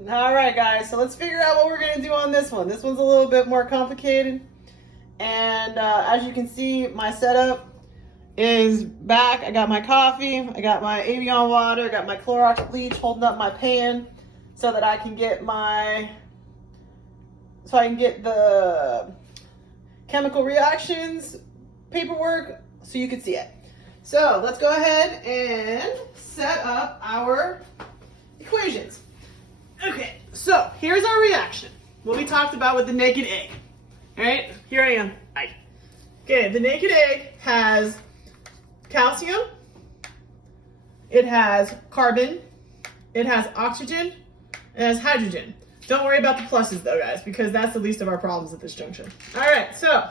All right, guys, so let's figure out what we're going to do on this one. This one's a little bit more complicated. And as you can see, my setup is back. I got my coffee, I got my Evian water, I got my Clorox bleach holding up my pan so that I can get the chemical reactions paperwork so you can see it. So let's go ahead and set up our equations. Okay, so here's our reaction. What we talked about with the naked egg. All right, here I am. Okay, the naked egg has calcium, it has carbon, it has oxygen, it has hydrogen. Don't worry about the pluses though, guys, because that's the least of our problems at this junction. All right, so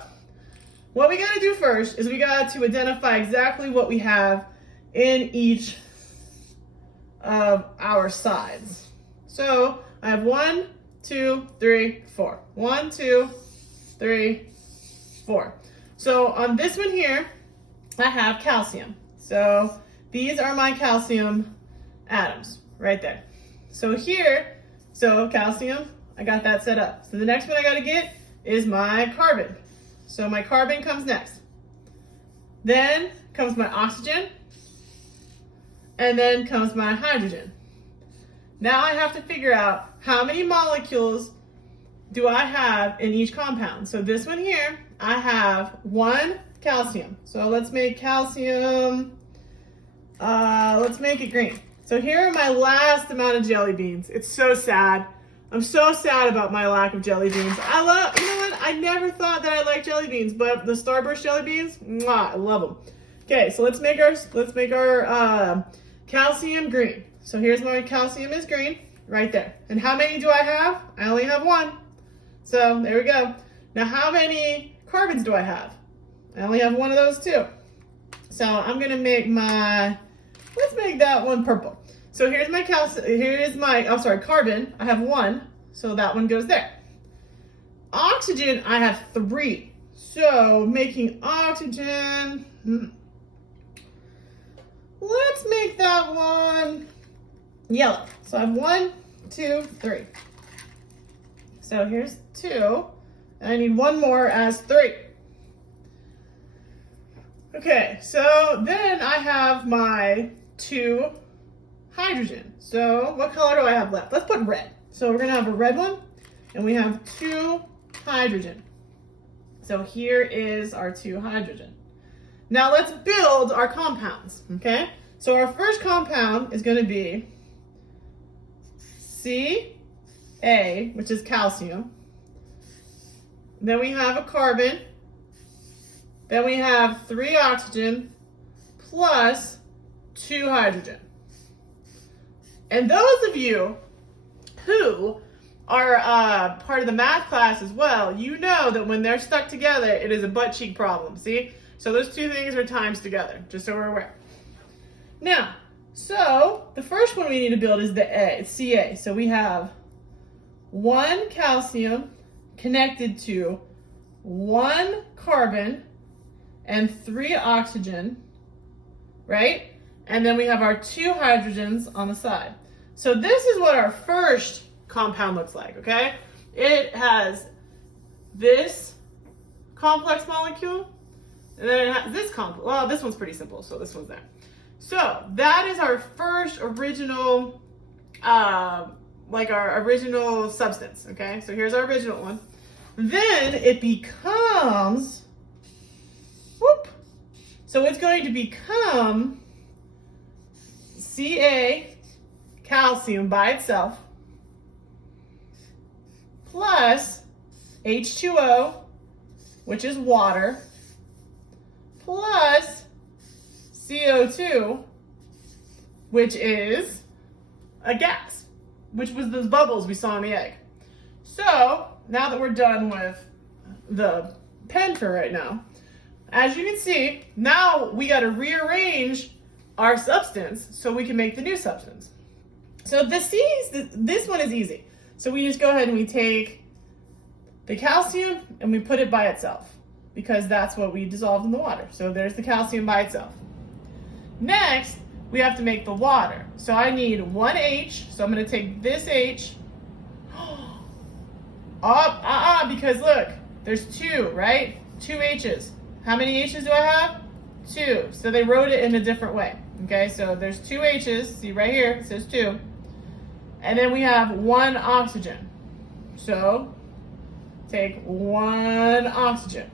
what we gotta do first is we got to identify exactly what we have in each of our sides. So I have 1, 2, 3, 4. 1, 2, 3, 4. So on this one here, I have calcium. So these are my calcium atoms right there. So here, calcium, I got that set up. So the next one I gotta get is my carbon. So my carbon comes next. Then comes my oxygen, and then comes my hydrogen. Now I have to figure out how many molecules do I have in each compound. So this one here, I have 1 calcium. So let's make calcium, let's make it green. So here are my last amount of jelly beans. It's so sad. I'm so sad about my lack of jelly beans. You know what? I never thought that I liked jelly beans, but the Starburst jelly beans, mwah, I love them. Okay, so let's make our calcium green. So here's my calcium is green, right there. And how many do I have? I only have 1. So there we go. Now how many carbons do I have? I only have 1 of those too. So I'm gonna make let's make that one purple. So here's my carbon. I have 1, so that one goes there. Oxygen, I have 3. So making oxygen, let's make that one yellow. So I have 1, 2, 3. So here's 2, and I need 1 more as 3. Okay, so then I have my 2 hydrogen. So what color do I have left? Let's put red. So we're gonna have a red one, and we have 2 hydrogen. So here is our 2 hydrogen. Now let's build our compounds, okay? So our first compound is gonna be Ca, which is calcium. Then we have a carbon. Then we have 3 oxygen plus 2 hydrogen. And those of you who are part of the math class as well, you know that when they're stuck together, it is a butt cheek problem, see? So those 2 things are times together, just so we're aware. Now, so the first one we need to build is it's Ca. So we have 1 calcium connected to 1 carbon and 3 oxygen, right? And then we have our 2 hydrogens on the side. So this is what our first compound looks like, okay? It has this complex molecule, and then it has this complex. Well, this one's pretty simple, so this one's there. So that is our first original, our original substance, okay? So here's our original one. Then it becomes, so it's going to become Ca, calcium by itself, plus H2O, which is water, plus CO2, which is a gas, which was those bubbles we saw in the egg. So now that we're done with the pen for right now, as you can see, now we got to rearrange our substance so we can make the new substance. So this one is easy. So we just go ahead and we take the calcium and we put it by itself because that's what we dissolved in the water. So there's the calcium by itself. Next, we have to make the water. So I need one H. So I'm going to take this H Because look, there's 2, right? 2 H's. How many H's do I have? 2. So they wrote it in a different way. Okay, so there's 2 H's. See right here, it says 2. And then we have 1 oxygen. So take 1 oxygen.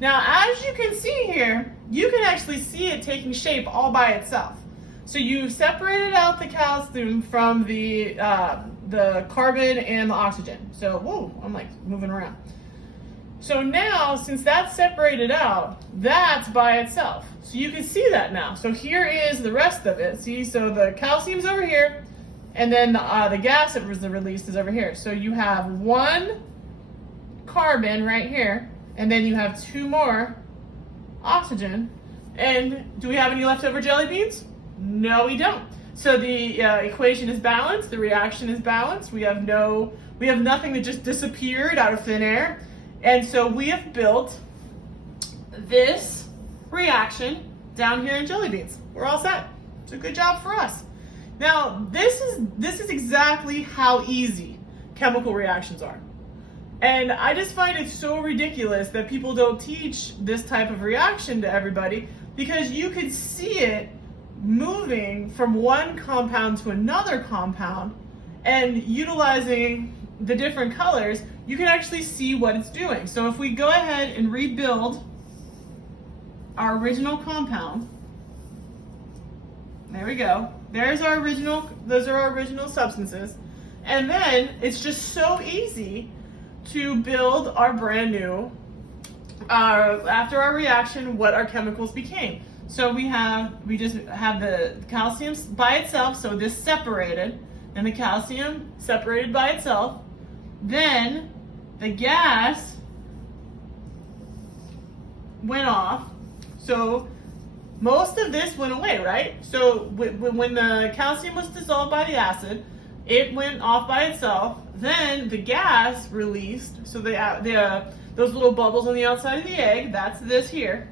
Now, as you can see here, you can actually see it taking shape all by itself. So you've separated out the calcium from the carbon and the oxygen. So, whoa, I'm like moving around. So now, since that's separated out, that's by itself. So you can see that now. So here is the rest of it. See, so the calcium's over here, and then the gas that was released is over here. So you have 1 carbon right here, and then you have 2 more oxygen. And do we have any leftover jelly beans? No, we don't. So the equation is balanced, the reaction is balanced. We have nothing that just disappeared out of thin air. And so we have built this reaction down here in jelly beans. We're all set. It's a good job for us. Now, this is exactly how easy chemical reactions are. And I just find it so ridiculous that people don't teach this type of reaction to everybody, because you could see it moving from one compound to another compound, and utilizing the different colors, you can actually see what it's doing. So if we go ahead and rebuild our original compound, there we go. Those are our original substances. And then it's just so easy to build our brand new, after our reaction, what our chemicals became. So we just have the calcium by itself, so this separated, and the calcium separated by itself. Then the gas went off. So most of this went away, right? So when the calcium was dissolved by the acid, it went off by itself. Then the gas released, so those little bubbles on the outside of the egg, that's this here.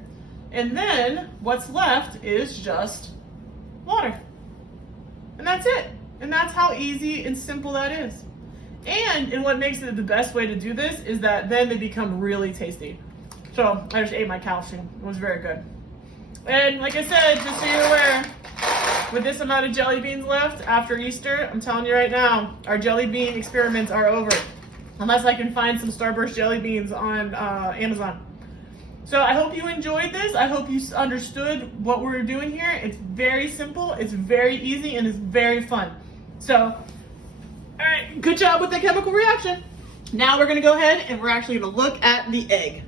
And then what's left is just water. And that's it. And that's how easy and simple that is. And what makes it the best way to do this is that then they become really tasty. So I just ate my calcium. It was very good. And like I said, just so you're aware, with this amount of jelly beans left after Easter, I'm telling you right now, our jelly bean experiments are over. Unless I can find some Starburst jelly beans on Amazon. So I hope you enjoyed this. I hope you understood what we're doing here. It's very simple, it's very easy, and it's very fun. So, all right, good job with the chemical reaction. Now we're gonna go ahead and we're actually gonna look at the egg.